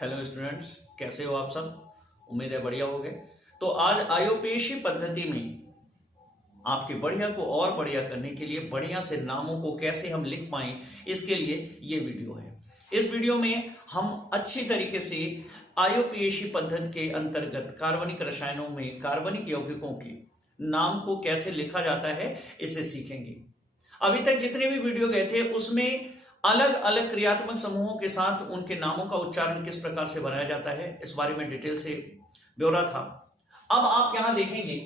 Hello students, कैसे हो आप सब। उम्मीद है बढ़िया होगे। तो आज आयुपेशी पद्धति में आपके बढ़िया को और बढ़िया करने के लिए बढ़िया से नामों को कैसे हम लिख पाएं, इसके लिए ये वीडियो है। इस वीडियो में हम अच्छी तरीके से आयुपेशी पद्धति के अंतर्गत कार्बनिक रसायनों में कार्बनिक यौगिकों के नाम को कैसे लिखा जाता है इसे सीखेंगे। अभी तक जितने भी वीडियो गए थे उसमें अलग अलग क्रियात्मक समूहों के साथ उनके नामों का उच्चारण किस प्रकार से बनाया जाता है इस बारे में डिटेल से ब्यौरा था। अब आप यहां देखेंगे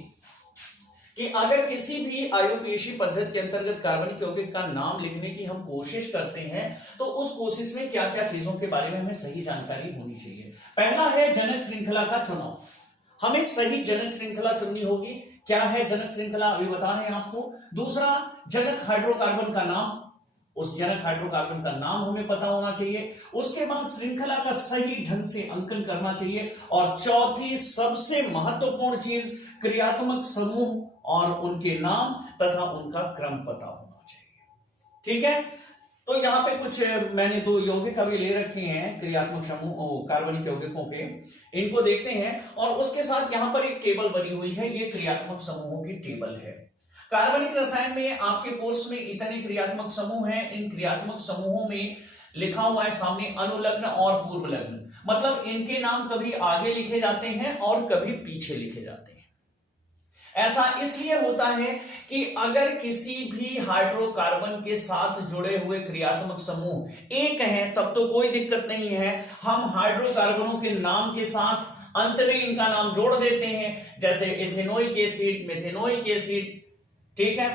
कि अगर किसी भी आयुपेशी पद्धति के अंतर्गत कार्बनिक यौगिक का नाम लिखने की हम कोशिश करते हैं तो उस कोशिश में क्या क्या चीजों के बारे में हमें सही जानकारी होनी चाहिए। पहला है जनक श्रृंखला का चुनाव। हमें सही जनक श्रृंखला चुननी होगी। क्या है जनक श्रृंखला अभी बता रहे हैं आपको। दूसरा, जनक हाइड्रोकार्बन का नाम, उस जनक हाइड्रोकार्बन का नाम हमें पता होना चाहिए। उसके बाद श्रृंखला का सही ढंग से अंकन करना चाहिए। और चौथी सबसे महत्वपूर्ण चीज, क्रियात्मक समूह और उनके नाम तथा उनका क्रम पता होना चाहिए। ठीक है, तो यहां पे कुछ मैंने दो यौगिक अभी ले रखे हैं क्रियात्मक समूह कार्बनिक यौगिकों के, इनको देखते हैं। और उसके साथ यहां पर एक टेबल बनी हुई है, ये क्रियात्मक समूहों की टेबल है। कार्बनिक रसायन में आपके कोर्स में इतने क्रियात्मक समूह हैं। इन क्रियात्मक समूहों में लिखा हुआ है सामने अनुलग्न और पूर्व लग्न, मतलब इनके नाम कभी आगे लिखे जाते हैं और कभी पीछे लिखे जाते हैं। ऐसा इसलिए होता है कि अगर किसी भी हाइड्रोकार्बन के साथ जुड़े हुए क्रियात्मक समूह एक हैं तब तो कोई दिक्कत नहीं है। हम हाइड्रोकार्बनों के नाम के साथ अंत में इनका नाम जोड़ देते हैं, जैसे इथेनोइक एसिड, मेथेनोइक एसिड, ठीक है,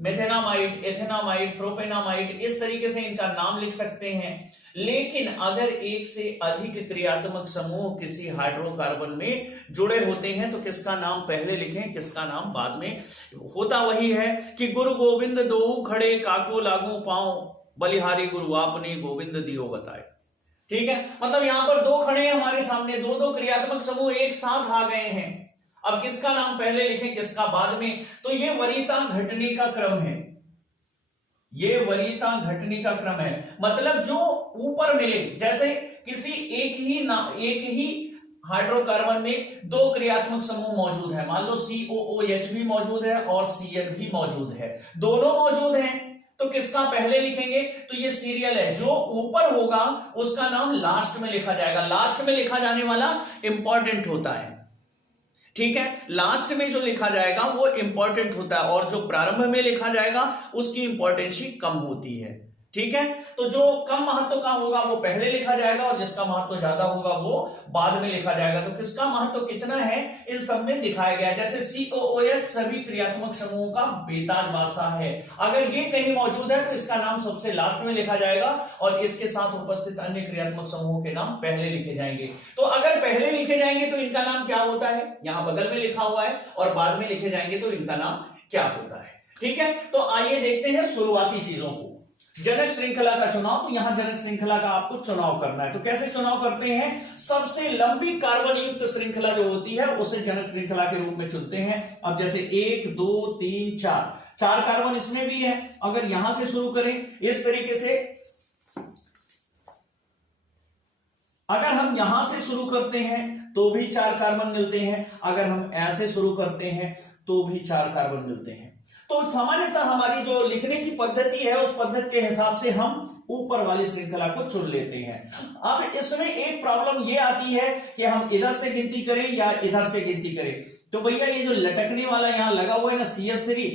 मेथेनामाइड, एथेनामाइड, प्रोपेनामाइड, इस तरीके से इनका नाम लिख सकते हैं। लेकिन अगर एक से अधिक क्रियात्मक समूह किसी हाइड्रोकार्बन में जुड़े होते हैं तो किसका नाम पहले लिखें, किसका नाम बाद में। होता वही है कि गुरु गोविंद दो खड़े काको लागू पाओ, बलिहारी गुरु आपने गोविंद दियो बताए। ठीक है, मतलब यहां पर दो खड़े हैं हमारे सामने, दो क्रियात्मक समूह एक साथ आ गए हैं। अब किसका नाम पहले लिखें किसका बाद में, तो ये वरीयता घटने का क्रम है। ये वरीयता घटने का क्रम है, मतलब जो ऊपर मिले, जैसे किसी एक ही हाइड्रोकार्बन में दो क्रियात्मक समूह मौजूद है, मान लो COOH भी मौजूद है और Cl भी मौजूद है, दोनों मौजूद हैं, तो किसका पहले लिखेंगे, तो ये सीरियल है। जो ऊपर होगा उसका नाम लास्ट में लिखा जाएगा। लास्ट में लिखा जाने वाला इंपॉर्टेंट होता है। ठीक है, लास्ट में जो लिखा जाएगा वो इंपॉर्टेंट होता है और जो प्रारंभ में लिखा जाएगा उसकी इंपॉर्टेंस ही कम होती है। ठीक है, तो जो कम महत्व का होगा वो पहले लिखा जाएगा और जिसका महत्व ज्यादा होगा वो बाद में लिखा जाएगा। तो किसका महत्व कितना है इन सब में दिखाया गया है। जैसे COOH सभी क्रियात्मक समूहों का बेताज बादशाह है, अगर ये कहीं मौजूद है तो इसका नाम सबसे लास्ट में लिखा जाएगा और इसके साथ उपस्थित अन्य क्रियात्मक समूहों के नाम पहले लिखे जाएंगे। तो अगर पहले लिखे जाएंगे तो इनका नाम क्या होता है, यहां बगल में लिखा हुआ है, और बाद में लिखे जाएंगे तो इनका नाम क्या होता है। ठीक है, तो आइए देखते हैं शुरुआती चीजों को। जनक श्रृंखला का चुनाव, तो यहां जनक श्रृंखला का आपको चुनाव करना है। तो कैसे चुनाव करते हैं, सबसे लंबी कार्बन युक्त श्रृंखला जो होती है उसे जनक श्रृंखला के रूप में चुनते हैं। अब जैसे 1 2 3 4 कार्बन इसमें भी है। अगर यहां से शुरू करें इस तरीके से, अगर हम यहां से शुरू करते हैं तो भी 4 कार्बन मिलते हैं, अगर हम ऐसे शुरू करते हैं तो भी 4 कार्बन मिलते हैं। तो सामान्यतः हमारी जो लिखने की पद्धति है उस पद्धति के हिसाब से हम ऊपर वाली श्रृंखला को चुन लेते हैं। अब इसमें एक प्रॉब्लम ये आती है कि हम इधर से गिनती करें या इधर से गिनती करें। तो भैया ये जो लटकने वाला यहां लगा हुआ है ना CH3,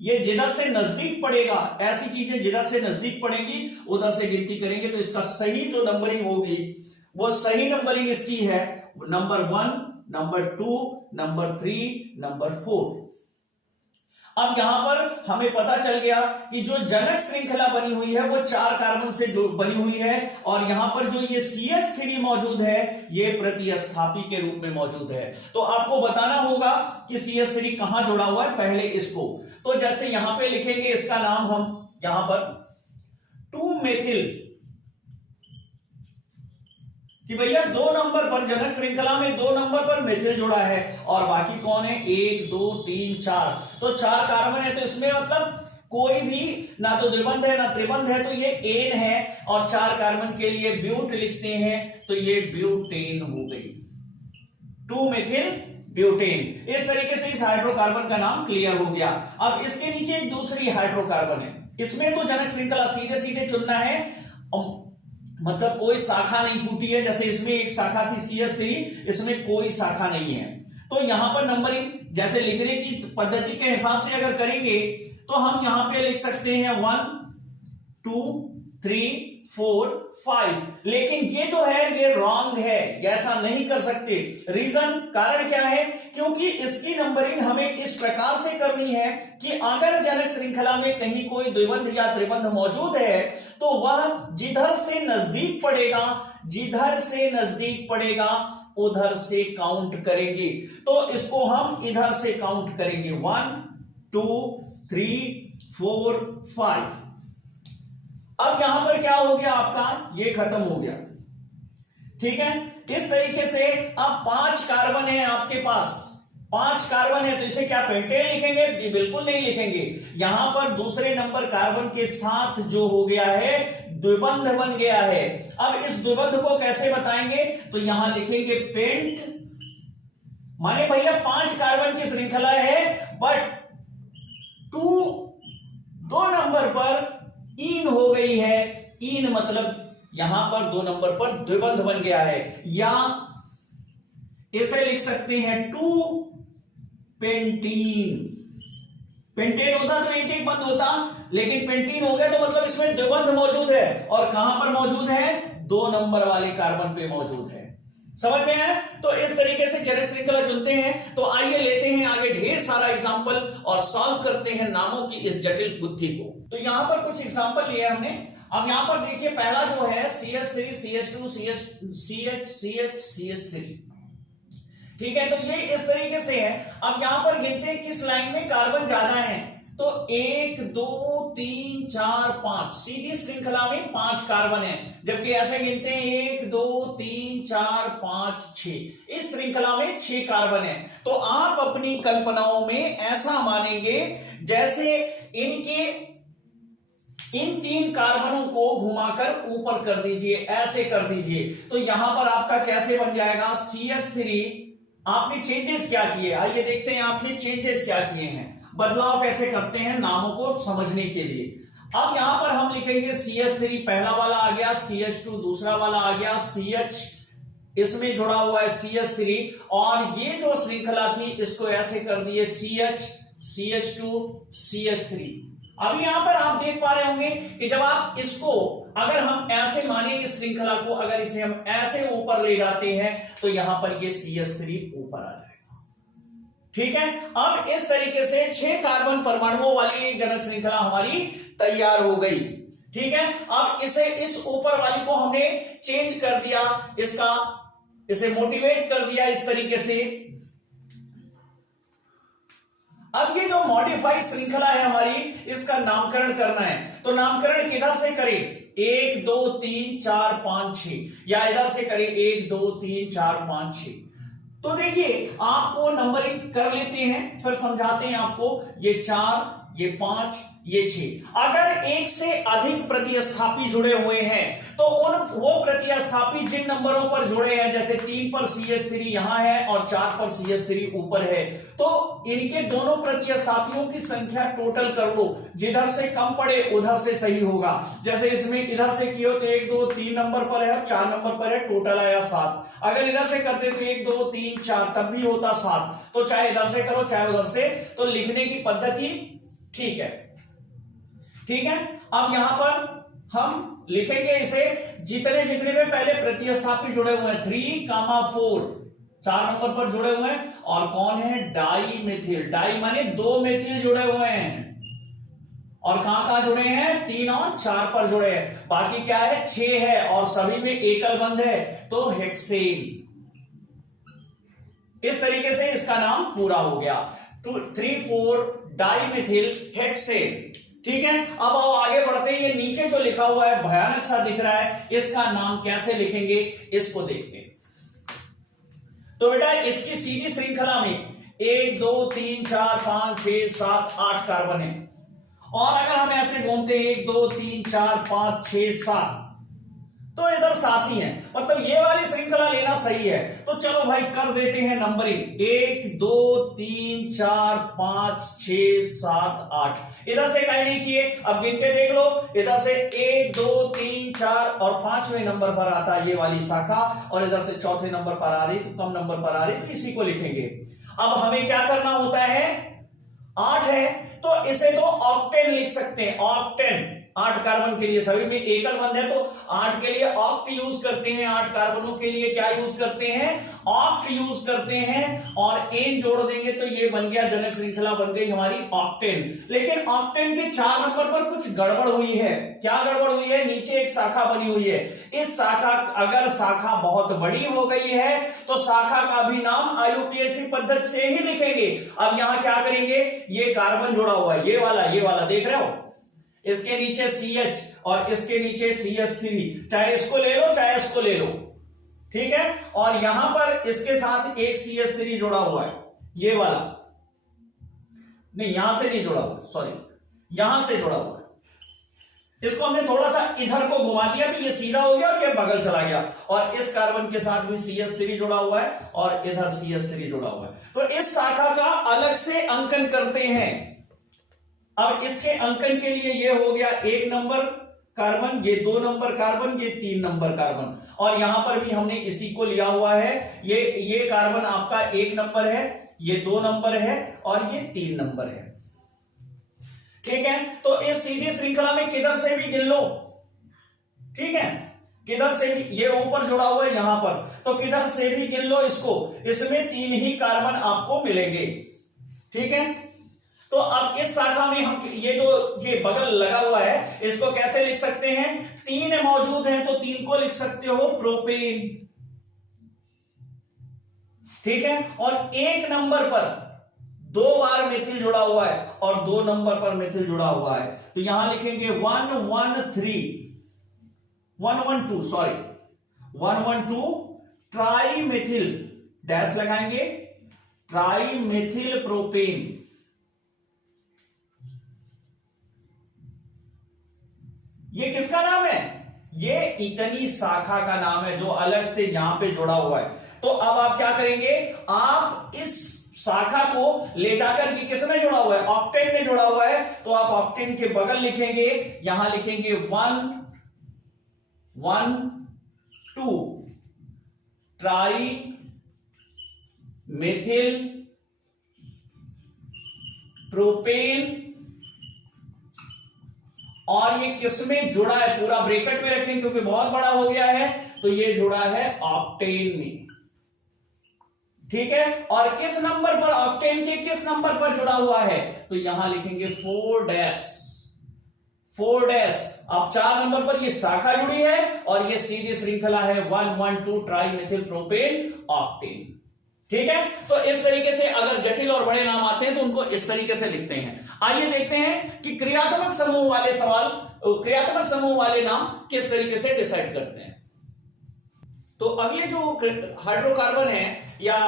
ये जिधर से नजदीक पड़ेगा, ऐसी चीजें जिधर से नजदीक पड़ेगी उधर से गिनती करेंगे। तो इसका सही जो नंबरिंग होगी वो सही नंबरिंग इसकी है नंबर 1, नंबर 2, नंबर 3, नंबर 4। अब यहां पर हमें पता चल गया कि जो जनक श्रृंखला बनी हुई है वो 4 कार्बन से जो बनी हुई है, और यहां पर जो ये CH3 मौजूद है ये प्रतिस्थापी के रूप में मौजूद है। तो आपको बताना होगा कि CH3 कहां जुड़ा हुआ है, पहले इसको। तो जैसे यहां पे लिखेंगे इसका नाम हम यहां पर 2 मेथिल, कि भैया 2 नंबर पर जनक श्रृंखला में 2 नंबर पर मेथिल जुड़ा है और बाकी कौन है 1 2 3 4। तो 4 कार्बन है, तो इसमें मतलब कोई भी ना तो द्विबंध है ना त्रिबंध है, तो ये एन है, और 4 कार्बन के लिए ब्यूट लिखते हैं तो ये ब्यूटेन हो गई, 2 मेथिल ब्यूटेन। इस तरीके से इस हाइड्रोकार्बन का नाम क्लियर हो गया। अब इसके नीचे एक दूसरी हाइड्रोकार्बन है, इसमें तो जनक श्रृंखला सीधे सीधे चुनना है, मतलब कोई शाखा नहीं फूटी है, जैसे इसमें एक शाखा थी CH3, इसमें कोई शाखा नहीं है। तो यहां पर नंबरिंग जैसे लिखने की पद्धति के हिसाब से अगर करेंगे तो हम यहां पे लिख सकते हैं 1 2 3 4 5, लेकिन ये जो है ये रॉन्ग है, ऐसा नहीं कर सकते। रीजन, कारण क्या है, क्योंकि इसकी नंबरिंग हमें इस प्रकार से करनी है कि अगर जनक श्रृंखला में कहीं कोई द्विबंध या त्रिबंध मौजूद है तो वह जिधर से नजदीक पड़ेगा, जिधर से नजदीक पड़ेगा उधर से काउंट करेंगे। तो इसको हम इधर से काउंट करेंगे 1 2 3 4 5। अब यहां पर क्या हो गया, आपका ये खत्म हो गया, ठीक है। इस तरीके से अब 5 कार्बन है आपके पास, 5 कार्बन है, तो इसे क्या पेंटेन लिखेंगे? जी बिल्कुल नहीं लिखेंगे। यहां पर दूसरे नंबर कार्बन के साथ जो हो गया है द्विबंध बन गया है। अब इस द्विबंध को कैसे बताएंगे, तो यहां लिखेंगे पेंट, माने भैया 5 कार्बन की श्रृंखला है, बट 2 नंबर पर ईन हो गई है, ईन मतलब यहां पर 2 नंबर पर द्विबंध बन गया है, या इसे लिख सकते हैं 2 पेंटीन। पेंटेन होता तो एक एक बंद होता, लेकिन पेंटीन हो गया तो मतलब इसमें द्विबंध मौजूद है, और कहां पर मौजूद है? 2 नंबर वाले कार्बन पे मौजूद है। समझ में आया? तो इस तरीके से जनक श्रृंखला चुनते हैं। तो आइए लेते हैं आगे ढेर सारा एग्जांपल और सॉल्व करते हैं नामों की इस जटिल बुद्धि को। तो यहां पर कुछ एग्जांपल लिए हमने। अब यहां पर देखिए पहला जो है CH3 CH2 CH CH3, ठीक है। तो ये इस तरीके से है। अब यहां पर गिनते हैं किस लाइन में कार्बन ज्यादा है, तो 1 2 3 4 5, सीधी श्रृंखला में 5 कार्बन है, जबकि ऐसे गिनते हैं 1 2 3 4 5 6, इस श्रृंखला में 6 कार्बन है। तो आप अपनी कल्पनाओं में ऐसा मानेंगे जैसे इन 3 कार्बनों को घुमाकर ऊपर कर दीजिए, ऐसे कर दीजिए। तो यहां पर आपका कैसे बन जाएगा CH3। आपने चेंजेस क्या किए, आइए देखते हैं आपने चेंजेस क्या किए हैं, बदलाव कैसे करते हैं नामों को समझने के लिए। अब यहां पर हम लिखेंगे CH3 पहला वाला आ गया, CH2 दूसरा वाला आ गया, CH इसमें जुड़ा हुआ है CH3, और ये जो श्रृंखला थी इसको ऐसे कर दिए CH CH2 CH3। अब यहां पर आप देख पा रहे होंगे कि जब आप इसको अगर हम ऐसे माने इस श्रृंखला को, अगर इसे हम ऐसे ऊपर ले जाते हैं तो यहां पर ये CH3 ऊपर आ जाएगा, ठीक है। अब इस तरीके से 6 कार्बन परमाणुओं वाली जनक श्रृंखला हमारी तैयार हो गई, ठीक है। अब इसे इस ऊपर वाली को हमने चेंज कर दिया, इसे मोटिवेट कर दिया इस तरीके से। अब ये जो मॉडिफाइड श्रृंखला है हमारी, इसका नामकरण करना है। तो नामकरण किधर से करें? 1 2 3 4 5 6, या इधर से करें 1 2 3 4 5 6। तो देखिए आपको नंबरिंग कर लेते हैं, फिर समझाते हैं आपको। ये 4, ये 5, ये 6। अगर एक से अधिक प्रतिस्थापी जुड़े हुए हैं तो वो प्रतिस्थापी जिन नंबरों पर जुड़े हैं, जैसे 3 पर CH3 यहां है और 4 पर CH3 ऊपर है, तो इनके दोनों प्रतिस्थापियों की संख्या टोटल कर लो, जिधर से कम पड़े उधर से सही होगा। जैसे इसमें इधर से किया तो 1 2 3 नंबर पर है, 4 नंबर पर है, टोटल आया 7। अगर इधर से करते तो 1 2 3 4 तब भी होता 7। तो चाहे इधर से करो चाहे उधर से, तो लिखने की पद्धति ठीक है, ठीक है। अब यहां पर हम लिखेंगे इसे जितने जितने में पहले प्रतिस्थापी जुड़े हुए हैं 3, 4 4 नंबर पर जुड़े हुए हैं, और कौन है? Die methyl. डाई माने 2 मेथिल जुड़े हुए हैं, और कहां जुड़े हैं? 3 और 4 पर जुड़े हैं। बाकी क्या है? 6 है, और सभी में एकल बंध है, तो हेक्सेन। इस तरीके से इसका नाम पूरा हो गया, 3 4 डाइमेथिल हेक्सेन, ठीक है। अब आओ आगे बढ़ते हैं। ये नीचे जो लिखा हुआ है भयानक सा दिख रहा है, इसका नाम कैसे लिखेंगे इसको देखते हैं। तो बेटा इसकी सीधी श्रृंखला में 1 2 3 4 5 6 7 8 कार्बन है, और अगर हम ऐसे घूमते हैं 1 2 3 4 5 6 7, तो इधर 7 ही है, मतलब ये वाली श्रृंखला लेना सही है। तो चलो भाई कर देते हैं नंबरिंग, 1 2 3 4 5 6 7 8, इधर से कहीं नहीं किए, अब गिन के देख लो, इधर से 1 2 3 4 और 5वें नंबर पर आता है ये वाली शाखा, और इधर से चौथे नंबर पर आ रही, तो कम नंबर पर आ रही, तो इसी को लिखेंगे। अब हमें क्या करना होता है, 8 है तो इसे तो ऑक्टेन लिख सकते हैं, ऑक्टेन, 8 कार्बन के लिए, सभी में एकल बंध है तो 8 के लिए ऑक्ट यूज करते हैं, 8 कार्बनों के लिए क्या यूज करते हैं, ऑक्ट यूज करते हैं, और एन जोड़ देंगे तो ये बन गया, जनक श्रृंखला बन गई हमारी ऑक्टेन। लेकिन ऑक्टेन के 4 नंबर पर कुछ गड़बड़ हुई है, क्या गड़बड़ हुई है, नीचे एक शाखा बनी हुई है, इस शाखा, अगर शाखा बहुत बड़ी हो गई है तो शाखा का भी नाम आईयूपीएसी पद्धति से ही लिखेंगे। अब यहां क्या करेंगे, ये कार्बन जोड़ा हुआ है, ये वाला देख रहे हो, इसके नीचे CH और इसके नीचे CH3, चाहे इसको ले लो चाहे इसको ले लो, ठीक है, और यहां पर इसके साथ एक CH3 जोड़ा हुआ है, ये वाला नहीं, यहां से नहीं जोड़ा हुआ, सॉरी, यहां से जोड़ा हुआ है, इसको हमने थोड़ा सा इधर को घुमा दिया तो ये सीधा हो गया और ये बगल चला गया, और इस कार्बन के साथ भी CH3 जुड़ा हुआ है और इधर CH3 जुड़ा हुआ है। तो इस शाखा का अलग से अंकन करते हैं। अब इसके अंकन के लिए ये हो गया 1 नंबर कार्बन, ये 2 नंबर कार्बन, ये 3 नंबर कार्बन, और यहां पर भी हमने इसी को लिया हुआ है, ये कार्बन आपका 1 नंबर है, ये 2 नंबर है और ये 3 नंबर है, ठीक है। तो इस सीधी श्रृंखला में किधर से भी गिन लो, ठीक है, किधर से भी, ये ऊपर जुड़ा हुआ है यहां पर, तो किधर से भी गिन लो इसको, इसमें 3 ही कार्बन आपको मिलेंगे, ठीक है। तो अब इस शाखा में हम ये बगल लगा हुआ है, इसको कैसे लिख सकते हैं, 3 मौजूद हैं तो 3 को लिख सकते हो प्रोपेन, ठीक है, और 1 नंबर पर 2 बार मेथिल जुड़ा हुआ है और 2 नंबर पर मेथिल जुड़ा हुआ है, तो यहां लिखेंगे 112 ट्राई मेथिल, डैश लगाएंगे, ट्राई मेथिल प्रोपेन, ये किसका नाम है, ये इतनी शाखा का नाम है जो अलग से यहां पे जुड़ा हुआ है। तो अब आप क्या करेंगे, आप इस शाखा को ले जाकर के किस में जुड़ा हुआ है, ऑक्टेन में जुड़ा हुआ है, तो आप ऑक्टेन के बगल लिखेंगे, यहां लिखेंगे 1 1 2 ट्राई मेथिल प्रोपेन, और ये किसमें जुड़ा है, पूरा ब्रैकेट में रखें क्योंकि बहुत बड़ा हो गया है, तो ये जुड़ा है ऑक्टेन में, ठीक है। और किस नंबर पर, ऑक्टेन के किस नंबर पर जुड़ा हुआ है, तो यहां लिखेंगे 4 डैश। अब 4 नंबर पर ये शाखा जुड़ी है और ये सीधी श्रृंखला है 112 ट्राई मेथिल प्रोपेन ऑक्टेन, ठीक है। तो इस तरीके से अगर जटिल और बड़े नाम आते हैं तो उनको इस तरीके से लिखते हैं। आइए देखते हैं कि क्रियात्मक समूह वाले सवाल, क्रियात्मक समूह वाले नाम किस तरीके से डिसाइड करते हैं। तो अगले जो हाइड्रोकार्बन है या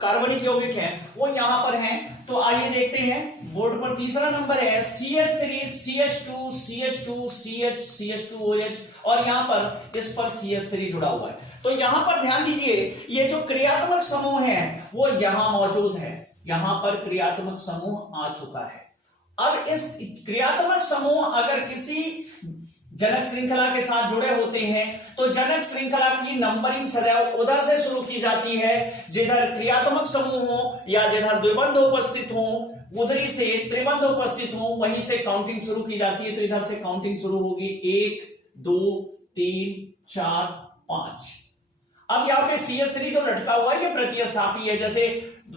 कार्बनिक यौगिक हैं वो यहां पर हैं, तो आइए देखते हैं। बोर्ड पर तीसरा नंबर है CH3 CH2 CH2 CH CH2OH, और यहां पर इस पर CH3 जुड़ा हुआ है। तो यहां पर ध्यान दीजिए, ये जो क्रियात्मक समूह है वो यहां मौजूद है, यहां पर क्रियात्मक समूह आ चुका है। अब इस क्रियात्मक समूह अगर किसी जनक श्रृंखला के साथ जुड़े होते हैं तो जनक श्रृंखला की नंबरिंग सदैव उधर से शुरू की जाती है जिधर क्रियात्मक समूह हो या जिधर द्विबंध उपस्थित हो, उधरी से त्रिबंध उपस्थित हो, वहीं से काउंटिंग शुरू की जाती है। तो इधर से काउंटिंग शुरू होगी 1 2 3 4 5। अब यहाँ पे CH3 जो लटका हुआ है ये प्रतिस्थापी है, जैसे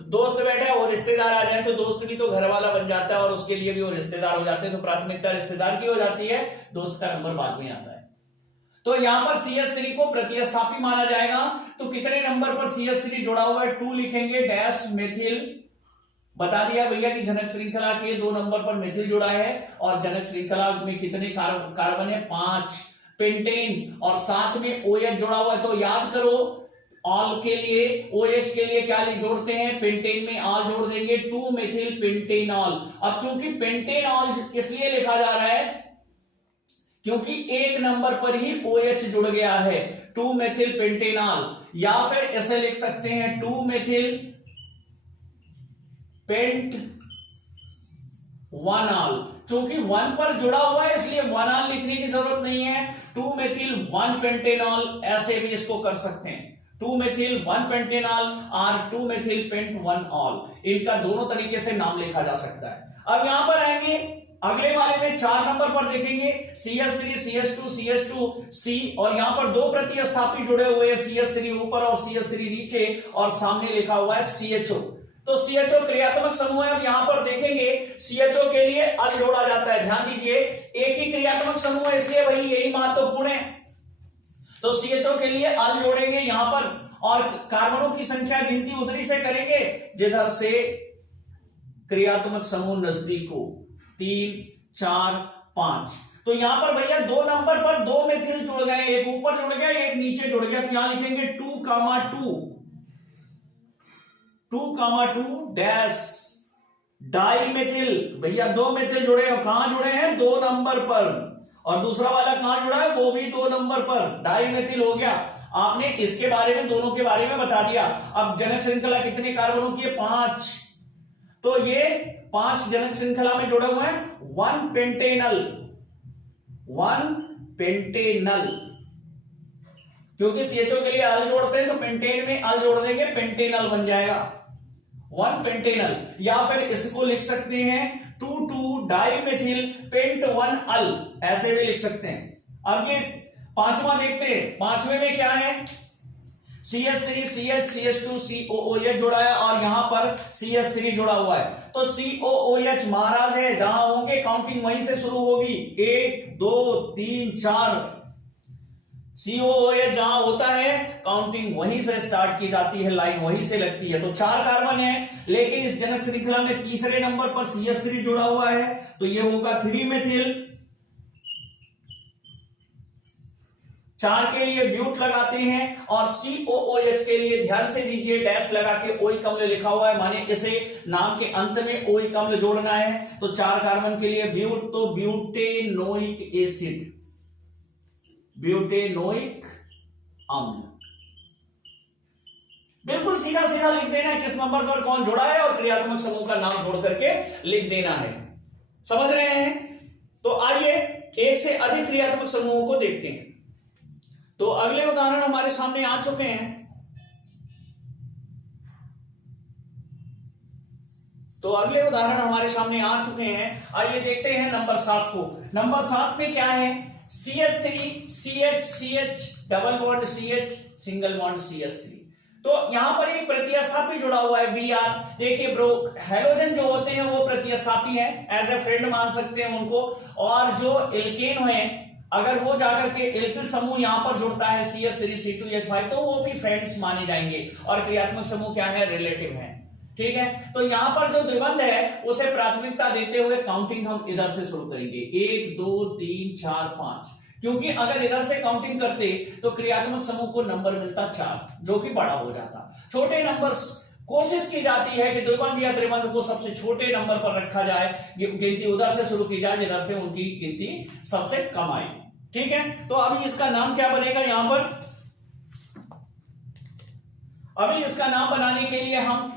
दोस्त बैठे और रिश्तेदार आ जाए तो दोस्त भी तो घर वाला बन जाता है और उसके लिए भी वो रिश्तेदार हो जाते हैं, तो प्राथमिकता रिश्तेदार की हो जाती है, दोस्त का नंबर बाद में आता है। तो यहां पर CH3 को प्रतिस्थापी माना जाएगा। तो कितने नंबर पर CH3 जुड़ा हुआ है, 2 लिखेंगे, डैश मेथिल, बता दिया भैया कि जनक श्रृंखला के 2 नंबर पर मेथिल जुड़ा है, और जनक श्रृंखला में कितने कार्बन है, 5 पेंटेन, और साथ में OH जुड़ा हुआ है। तो याद करो ऑल के लिए, OH के लिए क्या जोड़ते हैं, पेंटेन में ऑल जोड़ देंगे, 2 मेथिल पेंटेनॉल। अब चूंकि पेंटेनॉल इसलिए लिखा जा रहा है क्योंकि एक नंबर पर ही OH जुड़ गया है, 2 मेथिल पेंटेनॉल, या फिर ऐसे लिख सकते हैं 2 मेथिल पेंट 1ऑल। चूंकि 1 पर जुड़ा हुआ है इसलिए 1ऑल लिखने की जरूरत नहीं है, 2 मेथिल 1 पेंटेनॉल ऐसे भी इसको कर सकते हैं, 2 मेथिल 1 पेंटेनॉल और 2 मेथिल पेंट 1ऑल, इनका दोनों तरीके से नाम लिखा जा सकता है। अब यहां पर आएंगे अगले वाले में 4 नंबर पर देखेंगे CH3 CH2 CH2 C, और यहां पर दो प्रतिस्थापी जुड़े हुए हैं, CH3 ऊपर और CH3 नीचे, और सामने लिखा हुआ है CHO। तो CHO क्रियात्मक समूह है। अब यहां पर देखेंगे CHO के लिए अल जोड़ा जाता है, ध्यान दीजिए एक ही क्रियात्मक समूह है इसलिए भाई यही महत्वपूर्ण है। तो CHO के लिए अल जोड़ेंगे यहां पर, और कार्बनों की संख्या गिनती उधरी से करेंगे जिधर से क्रियात्मक समूह नजदीक हो, 3 4 5। तो यहां पर भैया 2 नंबर पर 2 मेथिल जुड़ गए, एक ऊपर जुड़ गया एक नीचे जुड़ गया, तो यहां लिखेंगे 2,2 डैश डाइमेथिल। भैया 2 मेथिल जुड़े हैं, कहां जुड़े हैं 2 नंबर पर, और दूसरा वाला कहां जुड़ा है वो भी 2 नंबर पर, डाइमेथिल हो गया। आपने इसके बारे में दोनों के बारे में बता दिया। अब जनक श्रृंखला कितने कार्बनों की है 5, तो ये 5 जनक श्रृंखला में जुड़े हुए हैं, 1 पेंटेनल, क्योंकि CHO के लिए अल जोड़ते हैं तो पेंटेन में अल जोड़ देंगे, पेंटेनल बन जाएगा 1 पेंटेनल, या फिर इसको लिख सकते हैं 2,2 डाइमेथिल पेंट 1 अल, ऐसे भी लिख सकते हैं। अब ये पांचवा देखते हैं, पांचवे में क्या है CH3 CH CH2 COOH जुड़ा है, और यहां पर CH3 जुड़ा हुआ है, तो COOH महाराज है, जहां होंगे काउंटिंग वहीं से शुरू होगी, 1 2 3 4, COOH जहां होता है काउंटिंग वहीं से स्टार्ट की जाती है, लाइन वहीं से लगती है। तो 4 कार्बन है, लेकिन इस जनक श्रृंखला में तीसरे नंबर पर CH3 जुड़ा हुआ है, तो ये होगा 3 मेथिल। 4 के लिए ब्यूट लगाते हैं, और COOH के लिए ध्यान से दीजिए डैश लगा के OH कम्ल लिखा हुआ है, माने इसे नाम के अंत में OH कम्ल जोड़ना है। तो 4 कार्बन के लिए ब्यूट, तो ब्यूटेनोइक एसिड, ब्यूटेनोइक अम्ल, बिल्कुल सीधा सीधा लिख देना है किस नंबर पर कौन जुड़ा है और क्रियात्मक समूह का नाम जोड़ करके लिख देना है, समझ रहे हैं। तो आइए एक से अधिक क्रियात्मक समूहों को देखते हैं। तो अगले उदाहरण हमारे सामने आ चुके हैं। आइए देखते हैं नंबर 7 को। नंबर 7 में क्या है, CH3 CH double bond CH single bond CH3। तो यहां पर एक प्रतिस्थापी जुड़ा हुआ है Br। देखिए ब्रो, हेलोजन जो होते हैं वो प्रतिस्थापी हैं, एज ए फ्रेंड मान सकते हैं उनको, और जो एल्केन है अगर वो जाकर के एल्किल समूह यहां पर जुड़ता है CH3 C2H5 तो वो भी फ्रेंड्स माने जाएंगे, और क्रियात्मक समूह क्या है, रिलेटिव है, ठीक है। तो यहां पर जो द्विबंध है उसे प्राथमिकता देते हुए काउंटिंग हम इधर से शुरू करेंगे, 1 2 3 4 5, क्योंकि अगर इधर से काउंटिंग करते तो क्रियात्मक समूह को नंबर मिलता 4, जो कि बड़ा हो जाता। छोटे नंबर्स कोशिश की जाती है कि द्विबंध या त्रिबंध को सबसे छोटे नंबर पर रखा जाए, गिनती उधर से शुरू की जाए जिधर से उनकी गिनती सबसे कम आई, ठीक है। तो अभी इसका नाम क्या बनेगा, यहां पर अभी इसका नाम बनाने के लिए हम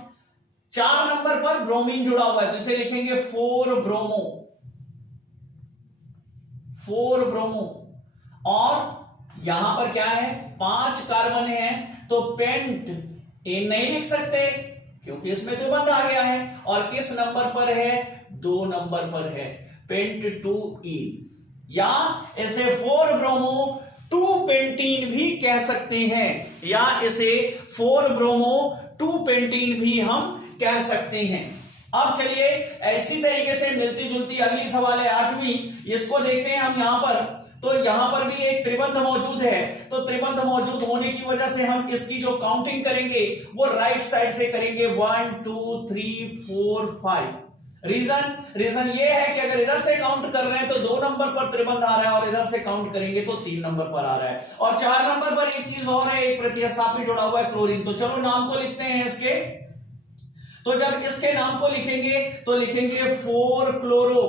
4 नंबर पर ब्रोमीन जुड़ा हुआ है तो इसे लिखेंगे 4 ब्रोमो, और यहां पर क्या है 5 कार्बन है, तो पेंट एन नहीं लिख सकते क्योंकि इसमें द्विबंध आ गया है, और किस नंबर पर है, 2 नंबर पर है, पेंट 2ईन, या इसे 4 ब्रोमो 2 पेंटीन भी कह सकते हैं, या इसे 4 ब्रोमो 2 पेंटीन भी हम कह सकते हैं। अब चलिए ऐसी तरीके से मिलती जुलती अगली सवाल है 8वीं, इसको देखते हैं हम यहां पर। तो यहां पर भी एक त्रिबंध मौजूद है, तो त्रिबंध मौजूद होने की वजह से हम इसकी जो काउंटिंग करेंगे वो राइट साइड से करेंगे, 1 2 3 4 5, रीजन ये है कि अगर इधर से काउंट कर रहे हैं तो 2 नंबर पर त्रिबंध आ रहा है और इधर से काउंट करेंगे तो 3 नंबर पर आ रहा है। और 4 नंबर पर एक चीज और है, एक प्रतिस्थापी जुड़ा हुआ है क्लोरीन। तो चलो नाम को लिखते हैं इसके। तो जब इसके नाम को लिखेंगे तो लिखेंगे 4 क्लोरो।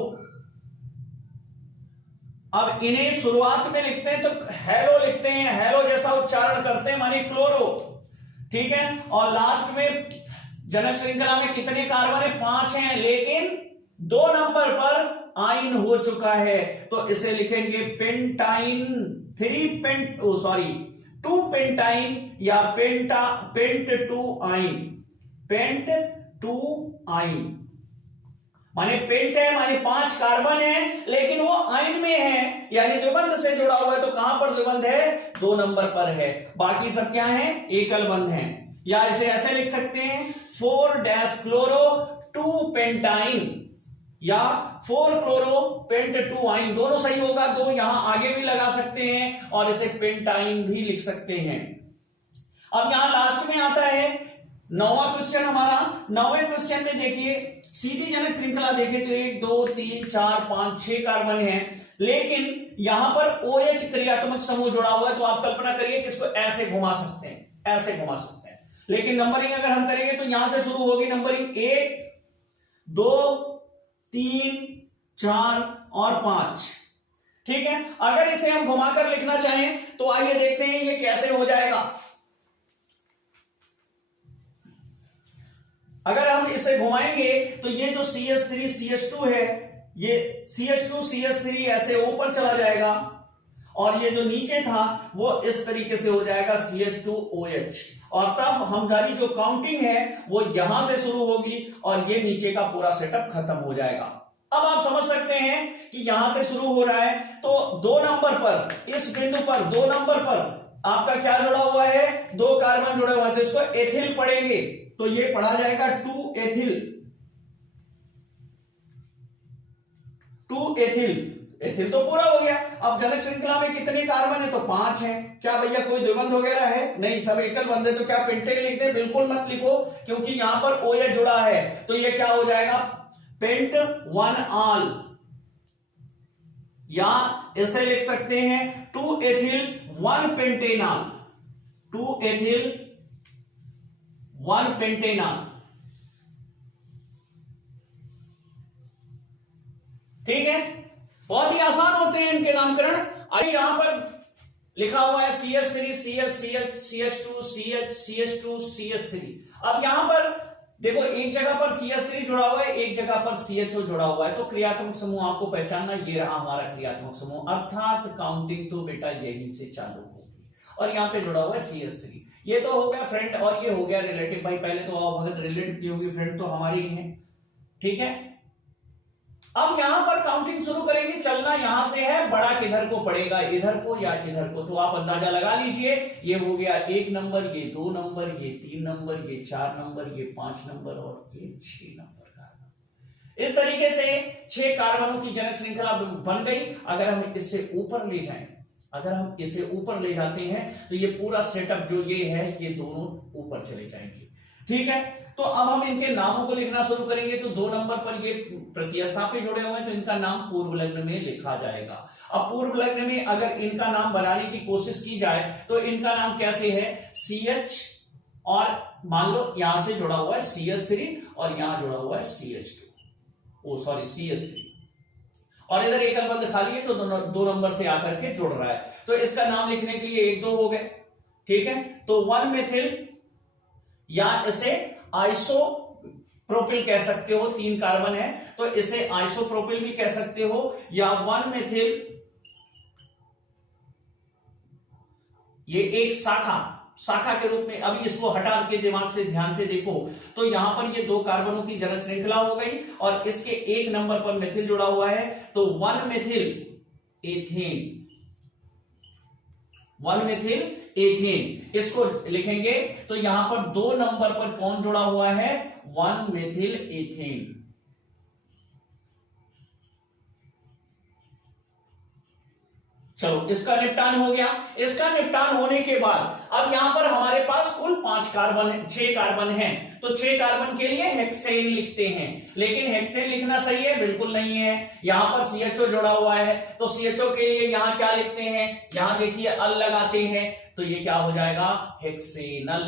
अब इन्हें शुरुआत में लिखते हैं तो हेलो लिखते हैं, हेलो जैसा उच्चारण करते हैं माने क्लोरो, ठीक है। और लास्ट में जनक श्रृंखला में कितने कार्बन है? 5 हैं, लेकिन 2 नंबर पर आइन हो चुका है तो इसे लिखेंगे पेंटाइन 2 पेंटाइन या पेंट 2 आइन, पेंट 2 आइन माने पेंट है माने 5 कार्बन है लेकिन वो आइन में है यानी द्विबंध से जुड़ा हुआ है। तो कहां पर द्विबंध है? 2 नंबर पर है, बाकी सब क्या है? एकल बंध है। या इसे ऐसे लिख सकते हैं 4 क्लोरो 2 पेंटाइन या 4 क्लोरो पेंट 2 आइन, दोनों सही होगा। 2 यहां आगे भी लगा सकते हैं और इसे पेंटाइन भी लिख सकते हैं। अब यहां लास्ट में आता है 9वां क्वेश्चन हमारा। 9वें क्वेश्चन में देखिए सीधी जनक श्रृंखला देखें तो 1 2 3 4 5 6 कार्बन है, लेकिन यहां पर OH क्रियात्मक समूह जुड़ा हुआ है। तो आप कल्पना करिए कि इसको ऐसे घुमा सकते हैं, ऐसे घुमा सकते हैं, लेकिन नंबरिंग अगर हम करेंगे तो यहां से शुरू होगी नंबरिंग 1 2 3 4 और 5, ठीक है। अगर इसे हम घुमाकर लिखना चाहें तो आइए देखते हैं ये कैसे हो जाएगा। अगर हम इसे घुमाएंगे तो ये जो CH3 CH2 है, ये CH2 CH3 ऐसे ऊपर चला जाएगा और ये जो नीचे था वो इस तरीके से हो जाएगा CH2OH। और तब हमारी जो काउंटिंग है वो यहां से शुरू होगी और ये नीचे का पूरा सेटअप खत्म हो जाएगा। अब आप समझ सकते हैं कि यहां से शुरू हो रहा है तो 2 नंबर पर, इस बिंदु पर 2 नंबर पर आपका क्या जुड़ा हुआ है? 2 कार्बन जुड़े हुए हैं तो इसको एथिल पढ़ेंगे तो ये पढ़ा जाएगा 2 एथिल। एथिल तो पूरा हो गया। अब जनक श्रृंखला में कितने कार्बन है? तो 5 हैं। क्या भैया कोई द्विबंध वगैरह है? नहीं, सब एकल बंध है। तो क्या पेंटेन लिखते हैं? बिल्कुल मत लिखो, क्योंकि यहां पर OH जुड़ा है तो ये क्या हो जाएगा? पेंट 1 आल, या इसे लिख सकते हैं 2 एथिल 1 पेंटेनॉल, 2 एथिल 1 पेंटेनॉल, ठीक है। बहुत ही आसान होते हैं इनके नामकरण। अभी यहां पर लिखा हुआ है CH3 CH CH2 CH2 CH3। अब यहां पर देखो एक जगह पर CH3 जुड़ा हुआ है, एक जगह पर CHO जुड़ा हुआ है। तो क्रियात्मक समूह आपको पहचानना, ये रहा हमारा क्रियात्मक समूह, अर्थात काउंटिंग तो बेटा यहीं से चालू होगी। और यहां पे जुड़ा हुआ है CH3। ये तो हो गया फ्रेंड और ये हो गया रिलेटिव। भाई पहले तो आप अगर रिलेटिव की होगी फ्रेंड तो हमारी ही है, ठीक है। अब यहां पर काउंटिंग शुरू करेंगे, चलना यहां से है, बड़ा किधर को पड़ेगा, इधर को या इधर को। तो आप अंदाजा लगा लीजिए, ये हो गया 1 नंबर, ये 2 नंबर, ये 3 नंबर, ये 4 नंबर, ये 5 नंबर और ये 6 नंबर कार्बन। इस तरीके से 6 कार्बनों की जनक श्रृंखला बन गई। अगर हम इससे ऊपर ले जाएं, अगर हम इसे ऊपर ले जाते हैं तो ये पूरा सेटअप जो ये है ये दोनों ऊपर चले जाएंगे, ठीक है। तो अब हम इनके नामों को लिखना शुरू करेंगे। तो 2 नंबर पर ये प्रतिस्थापी जुड़े हुए हैं तो इनका नाम पूर्व लग्न में लिखा जाएगा। अब पूर्व लग्न में अगर इनका नाम बनाने की कोशिश की जाए तो इनका नाम कैसे है? CH, और मान लो यहां से जुड़ा हुआ है CH3 और यहां जुड़ा हुआ है CH3, और इधर एकल बंध खाली है तो 2 नंबर से आकर के जुड़ रहा है। तो इसका नाम लिखने के लिए 1 2 हो गए, ठीक है। तो 1 मेथिल या इसे आइसोप्रोपिल कह सकते हो, 3 कार्बन है तो इसे आइसोप्रोपिल भी कह सकते हो, या 1 मेथिल, ये एक शाखा के रूप में। अभी इसको हटा के दिमाग से ध्यान से देखो तो यहां पर ये 2 कार्बनों की जनक श्रृंखला हो गई और इसके 1 नंबर पर मेथिल जुड़ा हुआ है तो 1 मेथिल एथेन, 1 मेथिल एथेन इसको लिखेंगे। तो यहां पर 2 नंबर पर कौन जुड़ा हुआ है? 1 मेथिल एथेन। चलो इसका निपटान हो गया। इसका निपटान होने के बाद अब यहां पर हमारे पास कुल 5 कार्बन है, 6 कार्बन हैं, तो 6 कार्बन के लिए हेक्सेन लिखते हैं। लेकिन हेक्सेन लिखना सही है? बिल्कुल नहीं है। यहां पर CHO जुड़ा हुआ है, तो CHO के लिए यहां क्या लिखते हैं? यहां देखिए अल लगाते हैं, तो ये क्या हो जाएगा? हेक्सेनल।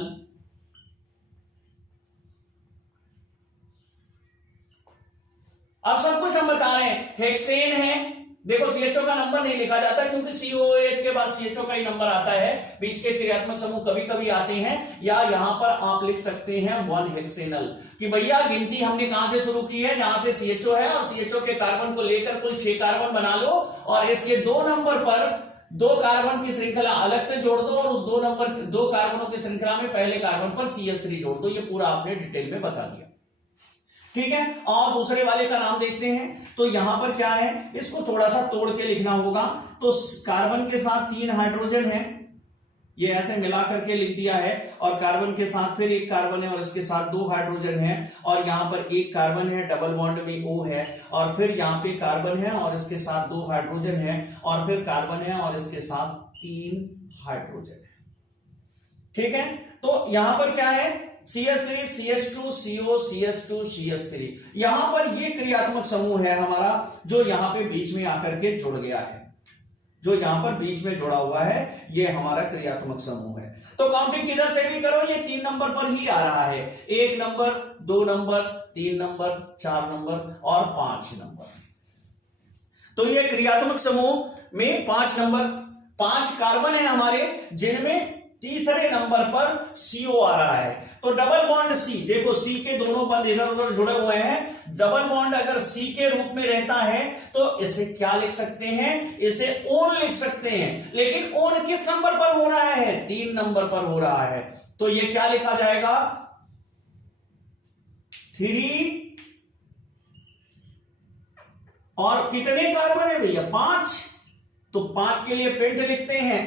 अब सब कुछ हम बता रहे हैं। हेक्सेन है, देखो CHO का नंबर नहीं लिखा जाता क्योंकि COOH के बाद CHO का ही नंबर आता है। बीच के क्रियात्मक समूह कभी कभी आते हैं, या यहां पर आप लिख सकते हैं 1 हेक्सेनल, कि भैया गिनती हमने कहां से शुरू की है? जहां से CHO है, और CHO के कार्बन को लेकर कुल 6 कार्बन बना लो, और इसके 2 नंबर पर 2 कार्बन की श्रृंखला अलग से जोड़ दो, और उस 2 कार्बनों की श्रृंखला में पहले कार्बन पर CH3 जोड़ दो। ये पूरा आपने डिटेल में बता दिया, ठीक है। और दूसरे वाले का नाम देखते हैं, तो यहां पर क्या है? इसको थोड़ा सा तोड़ के लिखना होगा। तो कार्बन के साथ 3 हाइड्रोजन है, ये ऐसे मिला करके लिख दिया है, और कार्बन के साथ फिर 1 कार्बन है और इसके साथ 2 हाइड्रोजन है, और यहां पर 1 कार्बन है, डबल बॉन्ड में O है, और फिर यहां पे कार्बन है और इसके साथ 2 हाइड्रोजन है, और फिर कार्बन है और इसके साथ 3 हाइड्रोजन है, ठीक है। तो यहां पर क्या है? CH3 CH2 CO CH2 CH3, यहां पर ये क्रियात्मक समूह है हमारा, जो यहां पे बीच में आकर के जुड़ गया है, जो यहां पर बीच में जुड़ा हुआ है, ये हमारा क्रियात्मक समूह है। तो काउंटिंग किधर से भी करो, ये 3 नंबर पर ही आ रहा है। 1 नंबर, 2 नंबर, 3 नंबर, 4 नंबर और 5 नंबर। तो ये क्रियात्मक समूह में 5 नंबर, 5 कार्बन है हमारे, जिनमें तीसरे नंबर पर CO आ रहा है। तो डबल बॉन्ड C, देखो C के दोनों बंद इधर उधर जुड़े हुए हैं। डबल बॉन्ड अगर C के रूप में रहता है तो इसे क्या लिख सकते हैं? इसे ओन लिख सकते हैं। लेकिन ओन किस नंबर पर हो रहा है? 3 नंबर पर हो रहा है, तो ये क्या लिखा जाएगा? 3। और कितने कार्बन है भैया? 5, तो 5 के लिए पेंट लिखते हैं,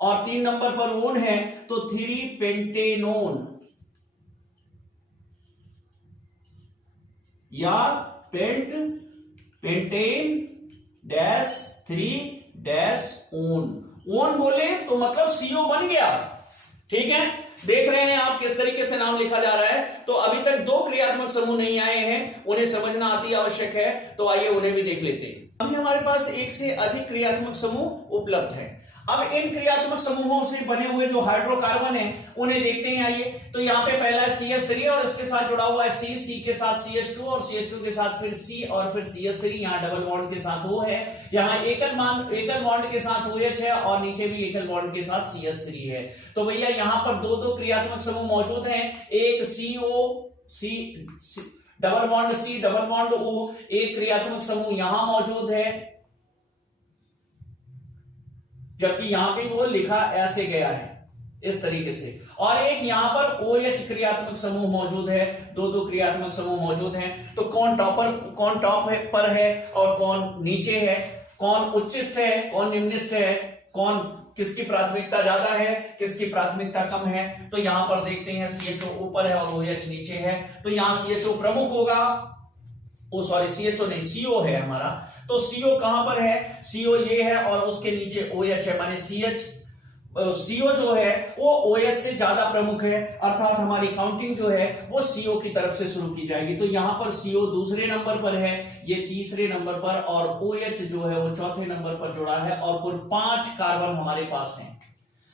और 3 नंबर पर ओन है, तो 3 पेंटेनोन, या pentane dash 3 dash own. Own बोले तो मतलब CO बन गया, ठीक है। देख रहे हैं आप किस तरीके से नाम लिखा जा रहा है। तो अभी तक 2 क्रियात्मक समूह नहीं आए हैं, उन्हें समझना अति आवश्यक है, तो आइए उन्हें भी देख लेते हैं। अभी हमारे पास 1 से अधिक क्रियात्मक समूह उपलब्ध है। अब इन क्रियात्मक समूहों से बने हुए जो हाइड्रोकार्बन हैं उन्हें देखते हैं, आइए। तो यहाँ पे पहला है CH3 और इसके साथ जुड़ा हुआ है C के साथ CH2 और CH2 के साथ फिर C और फिर CH3, यहाँ डबल बॉन्ड के साथ O है, यहाँ एकल बॉन्ड के साथ OH है, और नीचे भी एकल बॉन्ड के साथ CH3 है। तो भैया यहाँ पर 2 क्रियात्मक समूह मौजूद हैं, एक double bond C double bond O, एक क्रियात्मक समूह यहां मौजूद है, जबकि यहां पे वो लिखा ऐसे गया है इस तरीके से, और एक यहां पर OH क्रियात्मक समूह मौजूद है। 2 क्रियात्मक समूह मौजूद हैं। तो कौन टॉप पर है और कौन नीचे है, कौन उच्चस्थ है, कौन निम्नस्थ है, कौन किसकी प्राथमिकता ज्यादा है, किसकी प्राथमिकता कम है। तो यहां पर देखते हैं CHO ऊपर है और OH नीचे है, तो यहां CHO प्रमुख होगा। CHO नहीं, CO है हमारा। तो CO कहां पर है? CO ये है, और उसके नीचे OH है, माने CO जो है वो OH से ज्यादा प्रमुख है, अर्थात हमारी काउंटिंग जो है वो CO की तरफ से शुरू की जाएगी। तो यहां पर CO दूसरे नंबर पर है, ये तीसरे नंबर पर, और OH जो है वो चौथे नंबर पर जुड़ा है, और कुल 5 कार्बन हमारे पास हैं।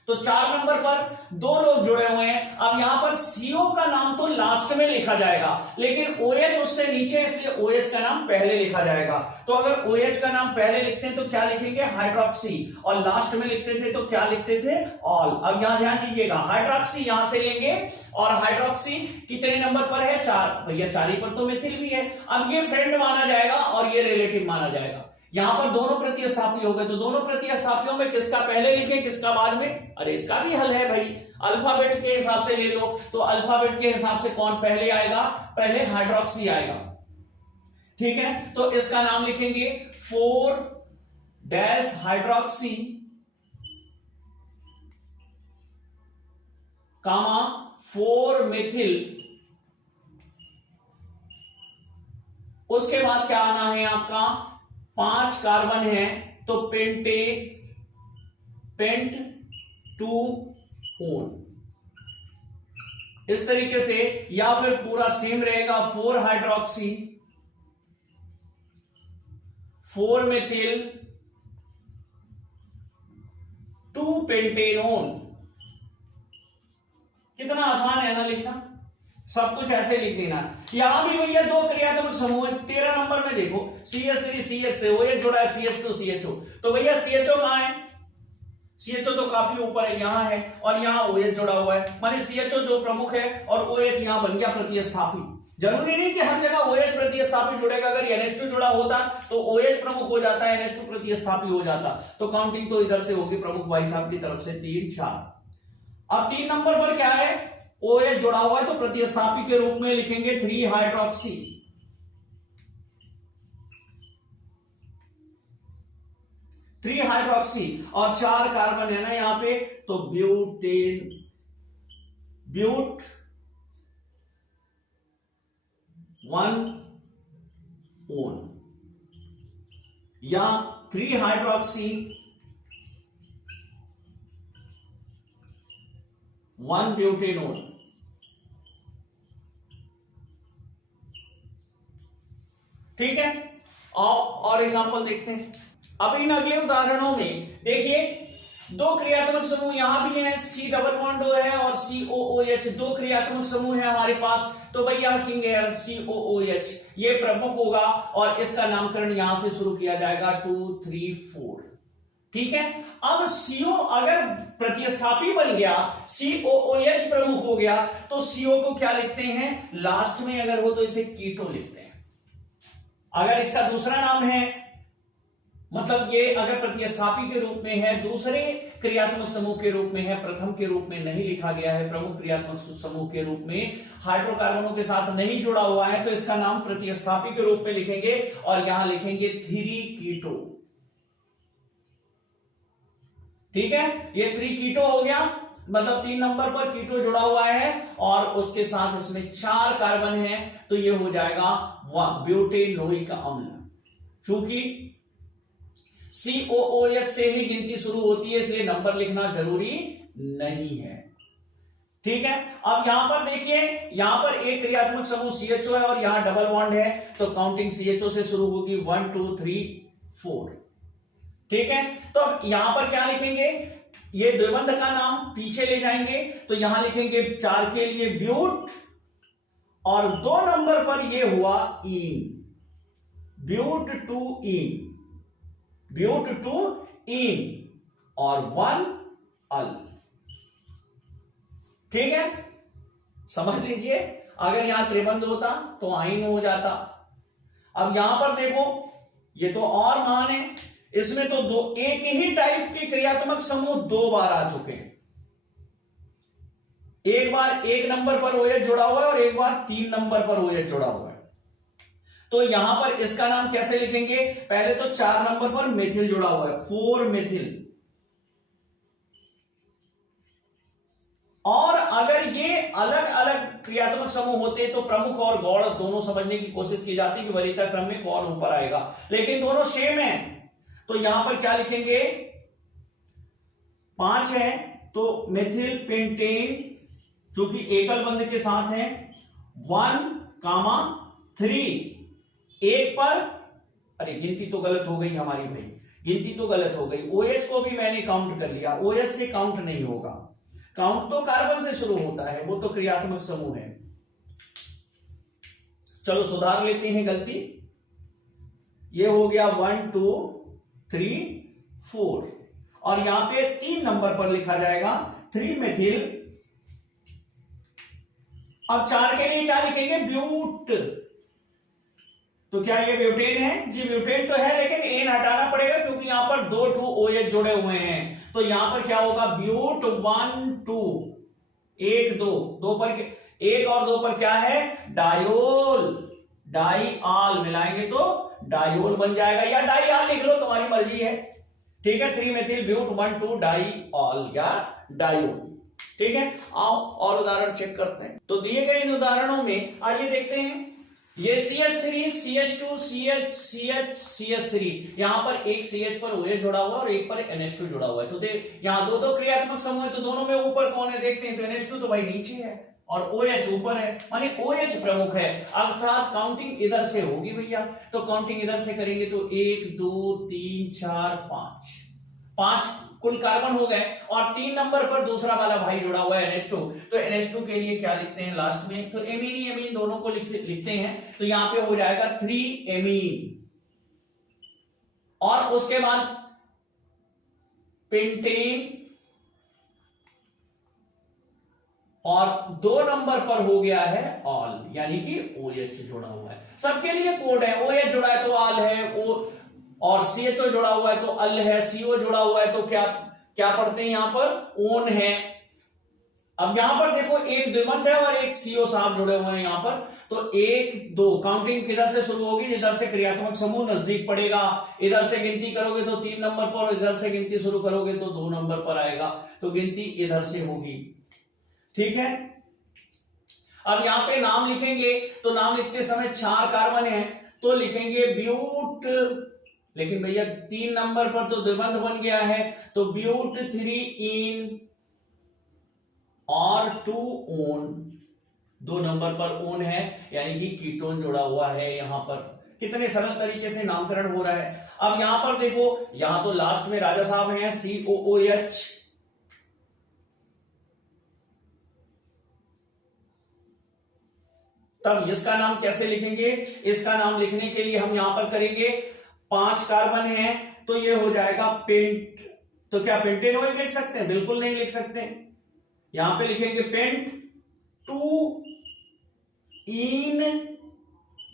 तो 4 नंबर पर 2 लोग जुड़े हुए हैं। अब यहां पर CO का नाम तो लास्ट में लिखा जाएगा, लेकिन OH उससे नीचे, इसलिए OH का नाम पहले लिखा जाएगा। तो अगर OH का नाम पहले लिखते हैं तो क्या लिखेंगे? हाइड्रोक्सी, और लास्ट में लिखते थे तो क्या लिखते थे? ऑल। अब यहां ध्यान दीजिएगा, हाइड्रोक्सी यहां से लेंगे, और हाइड्रोक्सी कितने नंबर पर है? 4। भैया 4 ही पर तो मिथिल भी है। अब ये फ्रेंड माना जाएगा और ये रिलेटिव माना जाएगा। यहां पर दोनों प्रतिस्थापी हो गए, तो दोनों प्रतिस्थापियों में किसका पहले लिखें, किसका बाद में? अरे इसका भी हल है भाई, अल्फाबेट के हिसाब से ले लो। तो अल्फाबेट के हिसाब से कौन पहले आएगा? पहले हाइड्रोक्सी आएगा, ठीक है। तो इसका नाम लिखेंगे 4 हाइड्रोक्सी, 4 मिथिल। उसके बाद क्या आना है आपका? 5 कार्बन है, तो पेंट टू ओन, इस तरीके से, या फिर पूरा सेम रहेगा 4 हाइड्रोक्सी 4 मेथिल 2 पेंटेनोन। कितना आसान है ना लिखना, सब कुछ ऐसे लिख देना। यहां भी भैया 2 क्रियात्मक समूह है। 13 नंबर में देखो CH3CH से OH जुड़ा है CH2CHO, तो भैया CHO कहां है? CHO तो काफी ऊपर है, यहां है, और यहां OH जुड़ा हुआ है, माने CHO जो प्रमुख है और OH यहां बन गया प्रतिस्थापी। जरूरी नहीं कि हर जगह OH प्रतिस्थापी जुड़ेगा, अगर NH2 जुड़ा होता तो OH प्रमुख हो जाता, NH2 प्रतिस्थापी हो जाता। तो काउंटिंग तो इधर से होगी प्रमुख भाई साहब की तरफ से 3 4। अब 3 नंबर पर क्या है? OH जुड़ा हुआ है, तो प्रतिस्थापी के रूप में लिखेंगे 3 हाइड्रोक्सी 3 हाइड्रोक्सी और 4 कार्बन है ना यहां पे, तो ब्यूटेन ब्यूट 1 ओन, या 3 हाइड्रोक्सी 1 ब्यूटेनोन। ठीक है, और एग्जांपल देखते हैं। अब इन अगले उदाहरणों में देखिए 2 क्रियात्मक समूह यहां भी हैं, C डबल बॉन्ड है और COOH, 2 क्रियात्मक समूह है हमारे पास। तो भैया किंग एयर COOH ये प्रमुख होगा और इसका नामकरण यहां से शुरू किया जाएगा 2 3 4। ठीक है, अब CO अगर प्रतिस्थापी बन गया, COOH प्रमुख हो गया, तो CO को क्या लिखते हैं? लास्ट में अगर हो तो इसे कीटो लिखते हैं। अगर इसका दूसरा नाम है, मतलब ये अगर प्रतिस्थापी के रूप में है, दूसरे क्रियात्मक समूह के रूप में है, प्रथम के रूप में नहीं लिखा गया है, प्रमुख क्रियात्मक समूह के रूप में हाइड्रोकार्बनों के साथ नहीं जुड़ा हुआ है, तो इसका नाम प्रतिस्थापी के रूप में लिखेंगे और यहां लिखेंगे 3 कीटो। ठीक है, ये 3 कीटो हो गया, मतलब 3 नंबर पर कीटो जुड़ा हुआ है और उसके साथ इसमें 4 कार्बन है, तो ये हो जाएगा ब्यूटेनोइक अम्ल। चूंकि COOH से ही गिनती शुरू होती है, इसलिए नंबर लिखना जरूरी नहीं है। ठीक है, अब यहां पर देखिए, यहां पर एक क्रियात्मक समूह CHO है और यहां डबल बॉन्ड है, तो काउंटिंग CHO से शुरू होगी 1 2 3 4। ठीक है, तो अब यहां पर क्या लिखेंगे? ये द्विबंध का नाम पीछे ले जाएंगे, तो यहां लिखेंगे 4 के लिए ब्यूट, और 2 नंबर पर ये हुआ इन, but two in, but two इन, और 1 अल। ठीक है, समझ लीजिए, अगर यहां त्रिबंध होता तो आइन हो जाता। अब यहां पर देखो, ये तो और महान है, इसमें तो दो एक ही टाइप के क्रियात्मक समूह 2 बार आ चुके हैं। एक बार 1 नंबर पर OH जुड़ा हुआ है और एक बार 3 नंबर पर OH जुड़ा हुआ है। तो यहां पर इसका नाम कैसे लिखेंगे? पहले तो 4 नंबर पर मेथिल जुड़ा हुआ है, 4 मेथिल, और अगर ये अलग अलग क्रियात्मक समूह होते तो प्रमुख और गौड़ दोनों समझने की कोशिश की जाती कि वरीयता क्रम में कौन ऊपर आएगा, लेकिन दोनों सेम है। तो यहां पर क्या लिखेंगे? 5 है तो मेथिल पेंटेन, जो कि एकल बंध के साथ है, 1, 3 एक पर, अरे गिनती तो गलत हो गई हमारी भाई, गिनती तो गलत हो गई। OH को भी मैंने काउंट कर लिया, OH से काउंट नहीं होगा, काउंट तो कार्बन से शुरू होता है, वो तो क्रियात्मक समूह है। चलो सुधार लेते हैं गलती, ये हो गया 1 2 3 4, और यहां पे 3 नंबर पर लिखा जाएगा 3 मेथिल। अब 4 के लिए क्या लिखेंगे? ब्यूट। तो क्या ये ब्यूटेन है? जी ब्यूटेन तो है, लेकिन एन हटाना पड़ेगा क्योंकि यहां पर 2 OH जुड़े हुए हैं। तो यहां पर क्या होगा? ब्यूट 1 2 1 2 2 पर 1 और 2 पर क्या है? डायोल, डाईआल मिलाएंगे तो डायोल बन जाएगा, या डाईआल लिख लो, तुम्हारी मर्जी है। ठीक है, 3 मेथिल ब्यूट 1 2 डाईआल या डायोल। ठीक है, आओ और उदाहरण चेक करते हैं। तो दिए गए इन उदाहरणों में आइए देखते हैं। ये CH3, CH2, CH, CH, CH3, यहां पर एक CH पर OH जुड़ा हुआ है और एक पर NH2 जुड़ा हुआ है। तो यहां दो क्रियात्मक समूह है, तो दोनों में ऊपर कौन है देखते हैं। तो NH2 तो भाई नीचे है और OH ऊपर है, माने OH प्रमुख है, अर्थात काउंटिंग इधर से होगी भैया। तो काउंटिंग इधर से करेंगे तो 1 2 3 4 5 कुल कार्बन हो गए। और 3 नंबर पर दूसरा वाला भाई जुड़ा हुआ है NH2। तो NH2 के लिए क्या लिखते हैं लास्ट में, तो एमीन एमीन दोनों को लिखते हैं। तो यहां पे हो जाएगा 3 एमीन और उसके बाद पेंटेन और 2 नंबर पर हो गया है ऑल, यानी कि OH जुड़ा हुआ है। सबके लिए कोड है, OH जुड़ा है तो ऑल है, और CHO जुड़ा हुआ है तो अल है, CO जुड़ा हुआ है तो क्या पढ़ते हैं यहां पर ओन है। अब यहां पर देखो एक द्विबंध है और एक CO साहब जुड़े हुए हैं यहां पर। तो 1 2 काउंटिंग किधर से शुरू होगी, जिधर से क्रियात्मक समूह नजदीक पड़ेगा। इधर से गिनती करोगे तो 3 नंबर पर, और इधर से गिनती शुरू करोगे तो 2 नंबर पर आएगा। तो गिनती इधर से होगी, ठीक है। अब यहां पे नाम लिखेंगे तो नाम लिखते समय 4 कार्बन है तो लिखेंगे ब्यूट, लेकिन भैया 3 नंबर पर तो द्विबंध बन गया है, तो ब्यूट 3 इन और 2 ओन, 2 नंबर पर ओन है, यानी कि कीटोन जुड़ा हुआ है यहां पर। कितने सरल तरीके से नामकरण हो रहा है। अब यहां पर देखो, यहां तो लास्ट में राजा साहब हैं COOH, तब इसका नाम कैसे लिखेंगे। इसका नाम लिखने के लिए हम यहां पर करेंगे 5 कार्बन है तो ये हो जाएगा पेंट। तो क्या पेंटेनोइक लिख सकते हैं, बिल्कुल नहीं लिख सकते। यहां पे लिखेंगे पेंट 2 इन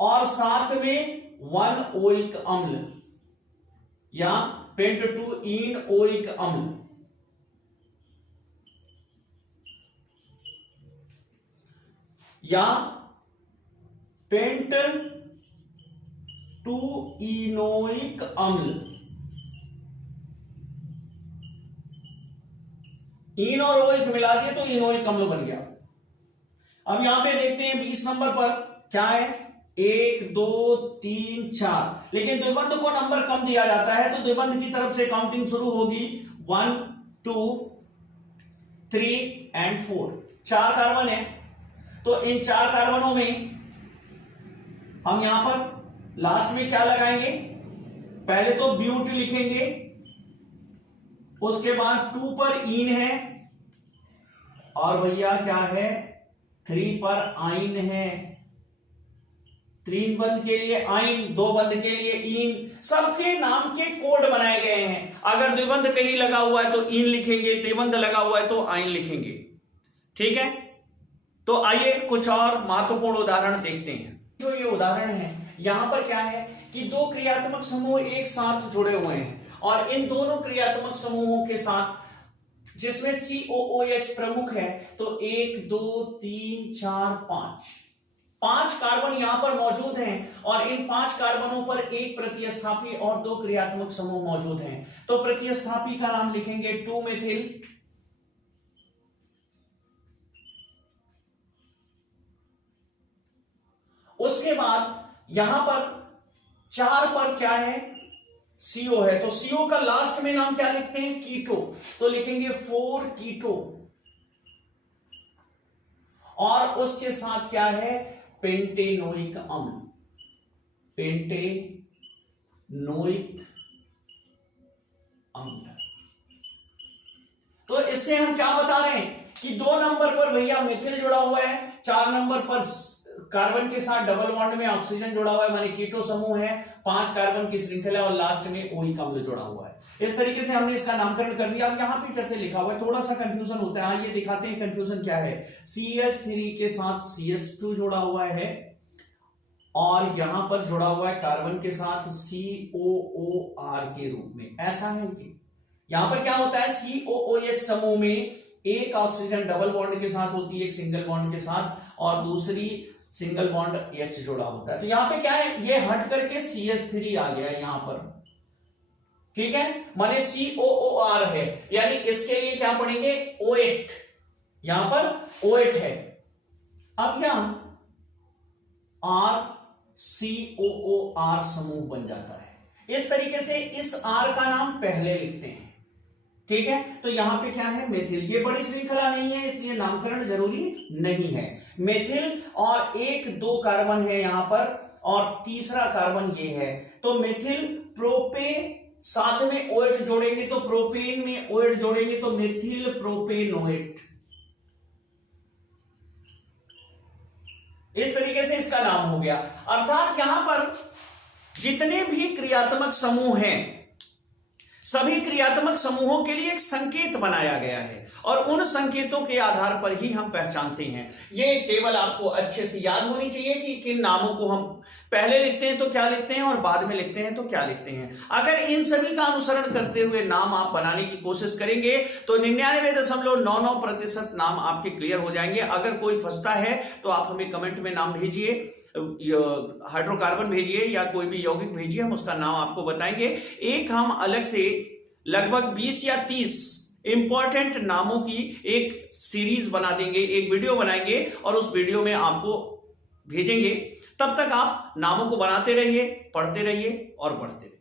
और साथ में 1 ओइक अम्ल, यहां पेंट 2 इन ओइक अम्ल, या पेंट 2 इनोइक अम्ल। इन और ओइक मिला दिए तो इनोइक अम्ल बन गया। अब यहां पे देखते हैं 20 नंबर पर क्या है, 1 2 3 4, लेकिन द्विबंध को नंबर कम दिया जाता है तो द्विबंध की तरफ से काउंटिंग शुरू होगी 1 2 3 एंड 4। 4 कार्बन है तो इन 4 कार्बनों में हम यहां पर लास्ट में क्या लगाएंगे, पहले तो ब्यूट लिखेंगे, उसके बाद 2 पर इन है और भैया क्या है 3 पर आइन है। 3 बंद के लिए आइन, 2 बंद के लिए इन, सबके नाम के कोड बनाए गए हैं। अगर द्विबंध कहीं लगा हुआ है तो इन लिखेंगे, त्रिबंध लगा हुआ है तो आइन लिखेंगे, ठीक है। तो आइए कुछ और महत्वपूर्ण उदाहरण देखते हैं। जो ये उदाहरण है यहां पर क्या है कि 2 क्रियात्मक समूह एक साथ जुड़े हुए हैं और इन दोनों क्रियात्मक समूहों के साथ जिसमें COOH प्रमुख है तो 1 2 3 4 5 कार्बन यहां पर मौजूद हैं और इन 5 कार्बनों पर एक प्रतिस्थापी और 2 क्रियात्मक समूह मौजूद हैं। तो प्रतिस्थापी का नाम लिखेंगे 2 मेथिल, उसके बाद यहां पर 4 पर क्या है CO है तो CO का लास्ट में नाम क्या लिखते हैं, कीटो, तो लिखेंगे 4 कीटो। और उसके साथ क्या है पेंटेनोइक अम्ल, पेंटेनोइक अम्ल। तो इससे हम क्या बता रहे हैं कि 2 नंबर पर भैया मिथिल जुड़ा हुआ है, 4 नंबर पर कार्बन के साथ डबल बॉन्ड में ऑक्सीजन जुड़ा हुआ है, माने कीटो समूह है, 5 कार्बन की श्रृंखला और लास्ट में ओइक अम्ल जुड़ा हुआ है। इस तरीके से हमने इसका नामकरण कर दिया। अब यहां पे जैसे लिखा हुआ है थोड़ा सा कंफ्यूजन होता है, आइए दिखाते हैं कंफ्यूजन क्या है। CH3 के साथ CH2 जुड़ा हुआ है और यहां पर जुड़ा हुआ है कार्बन के साथ COOR के रूप में, ऐसा है कि यहां पर क्या होता है COOH समूह में एक ऑक्सीजन डबल बॉन्ड के साथ होती है, एक सिंगल बॉन्ड के साथ, और दूसरी सिंगल बॉन्ड H जुड़ा होता है। तो यहां पे क्या है, ये हट करके CH3 आ गया है यहां पर, ठीक है, माने COOR है, यानी इसके लिए क्या पढ़ेंगे O8, यहां पर O8 है। अब यहां R COOR समूह बन जाता है। इस तरीके से इस R का नाम पहले लिखते हैं, ठीक है। तो यहां पे क्या है, मेथिल। ये बड़ी श्रृंखला नहीं है इसलिए नामकरण जरूरी नहीं है। मेथिल और 1-2 कार्बन है यहां पर और तीसरा कार्बन ये है, तो मेथिल प्रोपे, साथ में OH जोड़ेंगे तो प्रोपेन में OH जोड़ेंगे तो मेथिल प्रोपेनोएट। इस तरीके से इसका नाम हो गया। अर्थात यहां पर जितने भी क्रियात्मक समूह हैं, सभी क्रियात्मक समूहों के लिए एक संकेत बनाया गया है और उन संकेतों के आधार पर ही हम पहचानते हैं। ये टेबल आपको अच्छे से याद होनी चाहिए कि किन नामों को हम पहले लिखते हैं तो क्या लिखते हैं और बाद में लिखते हैं तो क्या लिखते हैं। अगर इन सभी का अनुसरण करते हुए नाम आप बनाने की कोशिश करेंगे तो 99.99% नाम आपके क्लियर हो जाएंगे। अगर कोई फंसता है तो आप हमें कमेंट में नाम भेजिए, हाइड्रोकार्बन भेजिए या कोई भी यौगिक भेजिए, हम उसका नाम आपको बताएंगे। एक हम अलग से लगभग 20 या 30 इंपॉर्टेंट नामों की एक सीरीज बना देंगे, एक वीडियो बनाएंगे और उस वीडियो में आपको भेजेंगे। तब तक आप नामों को बनाते रहिए, पढ़ते रहिए और पढ़ते रहिए।